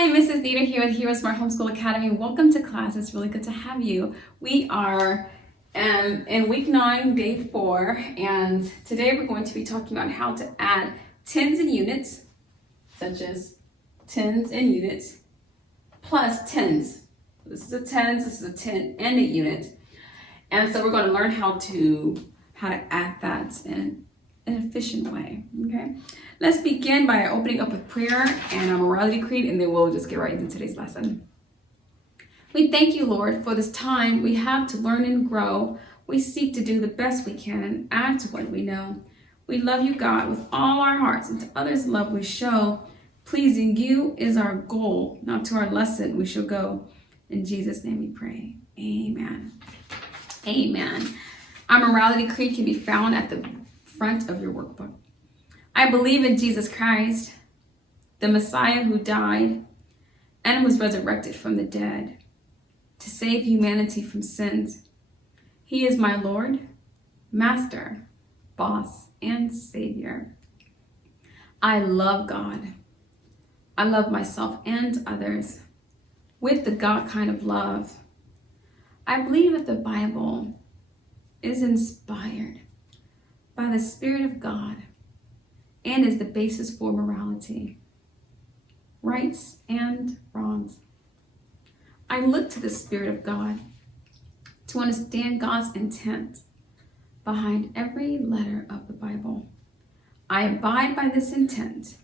Hi, Mrs. Nita here with HeroesMart Homeschool Academy. Welcome to class. It's really good to have you. We are in week 9, day 4, and today we're going to be talking about how to add tens and units, such as tens and units, plus tens. This is a tens, this is a 10 and a unit. And so we're going to learn how to add that in an efficient way, okay? Let's begin by opening up with prayer and a morality creed, and then we'll just get right into today's lesson. We thank you, Lord, for this time we have to learn and grow. We seek to do the best we can and add to what we know. We love you, God, with all our hearts, and to others' love we show. Pleasing you is our goal, not to our lesson we shall go. In Jesus' name we pray. Amen. Amen. Our morality creed can be found at the front of your workbook. I believe in Jesus Christ, the Messiah who died and was resurrected from the dead to save humanity from sins. He is my Lord, Master, Boss, and Savior. I love God. I love myself and others with the God kind of love. I believe that the Bible is inspired by the Spirit of God and is the basis for morality, rights and wrongs. I look to the Spirit of God to understand God's intent behind every letter of the Bible. I abide by this intent,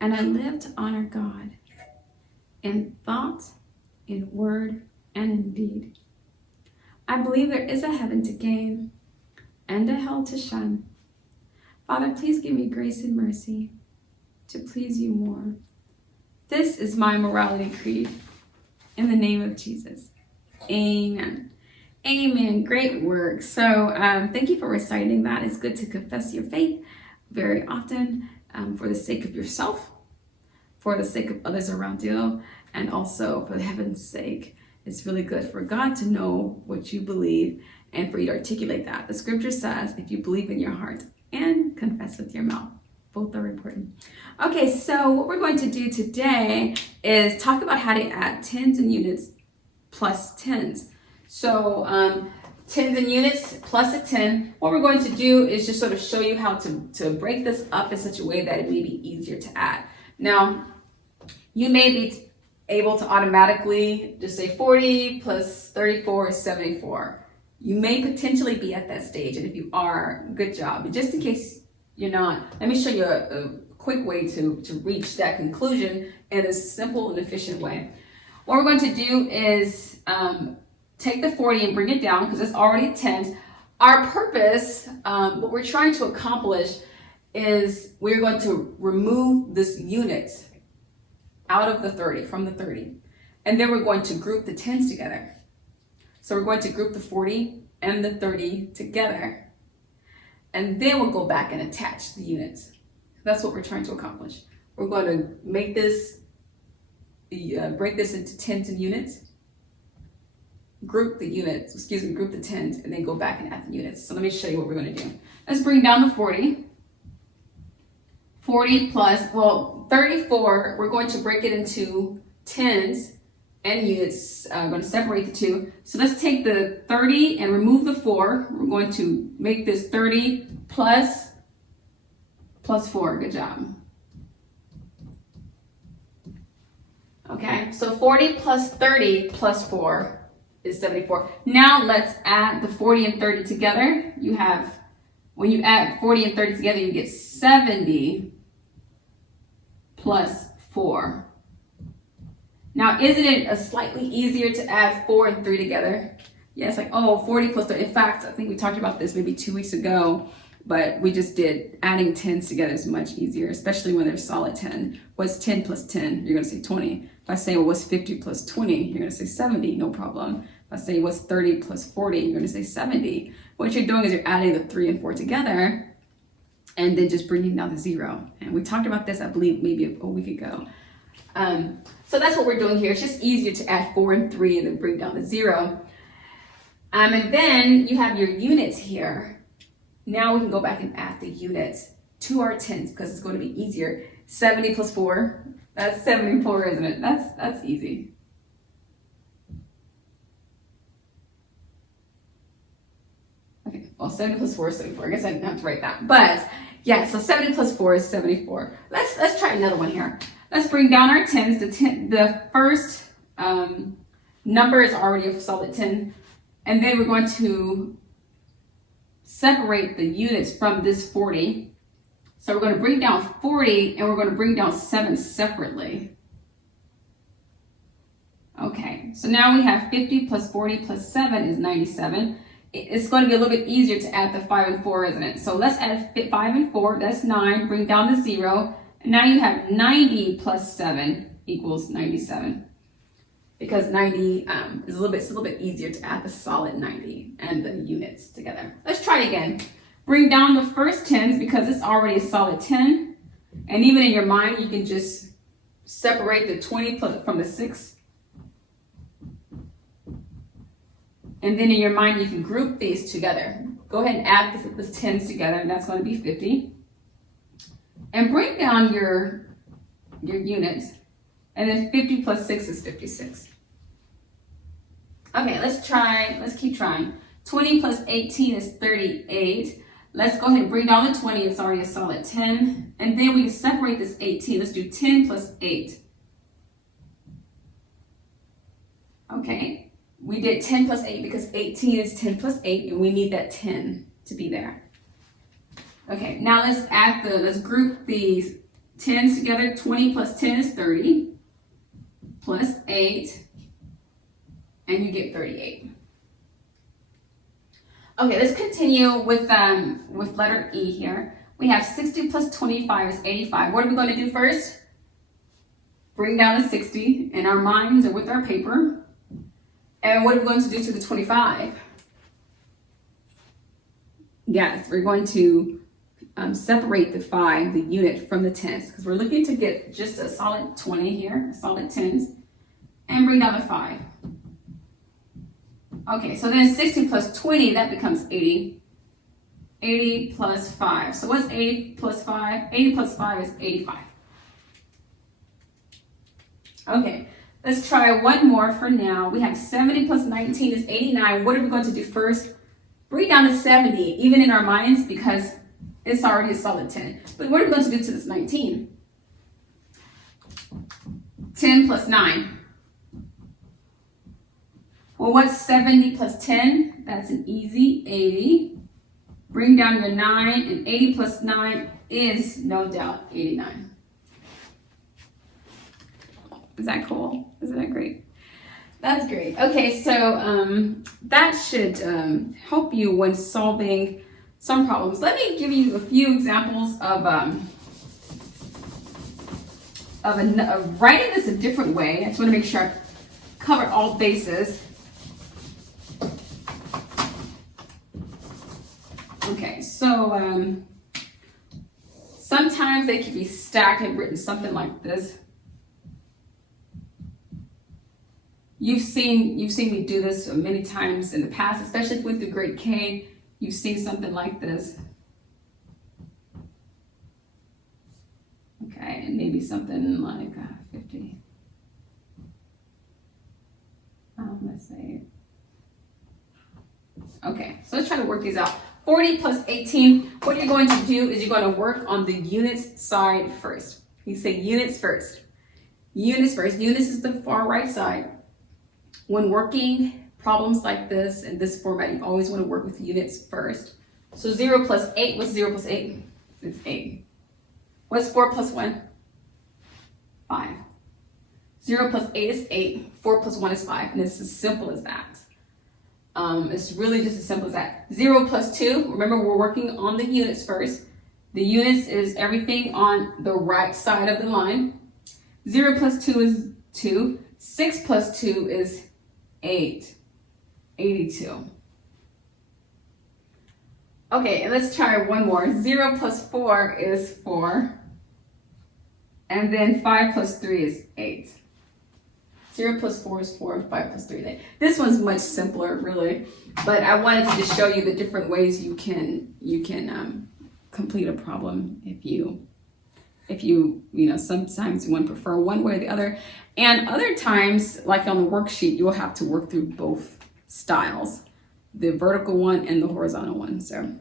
and I live to honor God in thought, in word, and in deed. I believe there is a heaven to gain and a hell to shun. Father, please give me grace and mercy to please you more. This is my morality creed. In the name of Jesus. Amen. Amen. Great work. So thank you for reciting that. It's good to confess your faith very often for the sake of yourself, for the sake of others around you, and also for heaven's sake. It's really good for God to know what you believe and for you to articulate that. The scripture says, if you believe in your heart and confess with your mouth. Both are important. Okay, so what we're going to do today is talk about how to add tens and units plus tens. So tens and units plus a 10. What we're going to do is just sort of show you how to break this up in such a way that it may be easier to add. Now, you may be able to automatically just say 40 plus 34 is 74. You may potentially be at that stage, and if you are, good job. But just in case you're not, let me show you a quick way to reach that conclusion in a simple and efficient way. What we're going to do is take the 40 and bring it down because it's already 10. Our purpose, what we're trying to accomplish is we're going to remove this unit out of the 30, from the 30. And then we're going to group the 10s together. So we're going to group the 40 and the 30 together. And then we'll go back and attach the units. That's what we're trying to accomplish. We're going to make this, break this into tens and units, group the tens, and then go back and add the units. So let me show you what we're going to do. Let's bring down the 40. 40 plus, 34, we're going to break it into tens and units. I'm going to separate the two. So let's take the 30 and remove the 4. We're going to make this 30 plus 4. Good job. Okay, so 40 plus 30 plus 4 is 74. Now let's add the 40 and 30 together. You have, when you add 40 and 30 together, you get 70 plus 4. Now, isn't it a slightly easier to add 4 and 3 together? Yeah, it's like, 40 plus 30. In fact, I think we talked about this maybe 2 weeks ago, but we just did adding 10s together is much easier, especially when they're solid 10. What's 10 plus 10? You're going to say 20. If I say, what's 50 plus 20? You're going to say 70, no problem. If I say, what's 30 plus 40? You're going to say 70. What you're doing is you're adding the 3 and 4 together and then just bringing down the 0. And we talked about this, I believe, maybe a week ago. So that's what we're doing here. It's just easier to add 4 and 3 and then bring down the 0. And then you have your units here. Now we can go back and add the units to our tens because it's going to be easier. 70 plus 4. That's 74, isn't it? That's easy. Okay, well, 70 plus 4 is 74. I guess I didn't have to write that. But yeah, so 70 plus 4 is 74. Let's try another one here. Let's bring down our tens. The first number is already a solid 10. And then we're going to separate the units from this 40. So we're going to bring down 40 and we're going to bring down 7 separately. Okay, so now we have 50 plus 40 plus 7 is 97. It's going to be a little bit easier to add the 5 and 4, isn't it? So let's add 5 and 4, that's 9, bring down the 0. And now you have 90 plus 7 equals 97. Because 90 is a little bit easier to add the solid 90 and the units together. Let's try it again. Bring down the first tens because it's already a solid 10. And even in your mind, you can just separate the 20 from the 6. And then in your mind, you can group these together. Go ahead and add the tens together, and that's going to be 50. And bring down your units. And then 50 plus 6 is 56. Okay, let's keep trying. 20 plus 18 is 38. Let's go ahead and bring down the 20. It's already a solid 10. And then we can separate this 18. Let's do 10 plus 8. Okay, we did 10 plus 8 because 18 is 10 plus 8, and we need that 10 to be there. Okay, now let's group these 10s together. 20 plus 10 is 30. Plus 8, and you get 38. Okay, let's continue with letter E here. We have 60 plus 25 is 85. What are we going to do first? Bring down a 60 in our minds or with our paper. And what are we going to do to the 25? Yes, we're going to separate the 5, the unit, from the tens, because we're looking to get just a solid 20 here, a solid tens, and bring down the 5. Okay, so then 60 plus 20, that becomes 80. 80 plus 5. So what's 80 plus 5? 80 plus 5 is 85. Okay, let's try one more for now. We have 70 plus 19 is 89. What are we going to do first? Bring down to 70, even in our minds, because it's already a solid 10. But what are we going to do to this 19? 10 plus 9. Well, what's 70 plus 10? That's an easy 80. Bring down your 9, and 80 plus 9 is, no doubt, 89. Is that cool? Isn't that great? That's great. Okay, so that should help you when solving some problems. Let me give you a few examples of writing this a different way. I just want to make sure I cover all bases. Okay, so sometimes they can be stacked and written something like this. You've seen me do this many times in the past, especially with the grade K. You've seen something like this. Okay, and maybe something like 50. Let's see. Okay, so let's try to work these out. 40 plus 18, what you're going to do is you're going to work on the units side first. You say units first. Units first. Units is the far right side. When working problems like this in this format, you always want to work with units first. So 0 plus 8, what's 0 plus 8? It's 8. What's 4 plus 1? 5. 0 plus 8 is 8. 4 plus 1 is 5. And it's as simple as that. It's really just as simple as that. 0 plus 2, remember we're working on the units first. The units is everything on the right side of the line. 0 plus 2 is 2. 6 plus 2 is 8. 82. Okay, and let's try one more. 0 plus 4 is 4. And then 5 plus 3 is 8. 0 plus 4 is 4, 5 plus 3 is 8. This one's much simpler, really. But I wanted to just show you the different ways you can complete a problem if you if you know, sometimes you want to prefer one way or the other. And other times, like on the worksheet, you'll have to work through both styles, the vertical one and the horizontal one. So,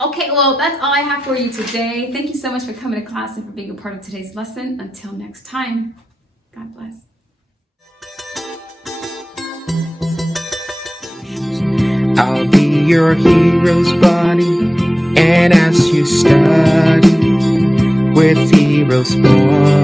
okay, well, that's all I have for you today. Thank you so much for coming to class and for being a part of today's lesson. Until next time, God bless. I'll be your hero's buddy, and as you study with HeroesMart,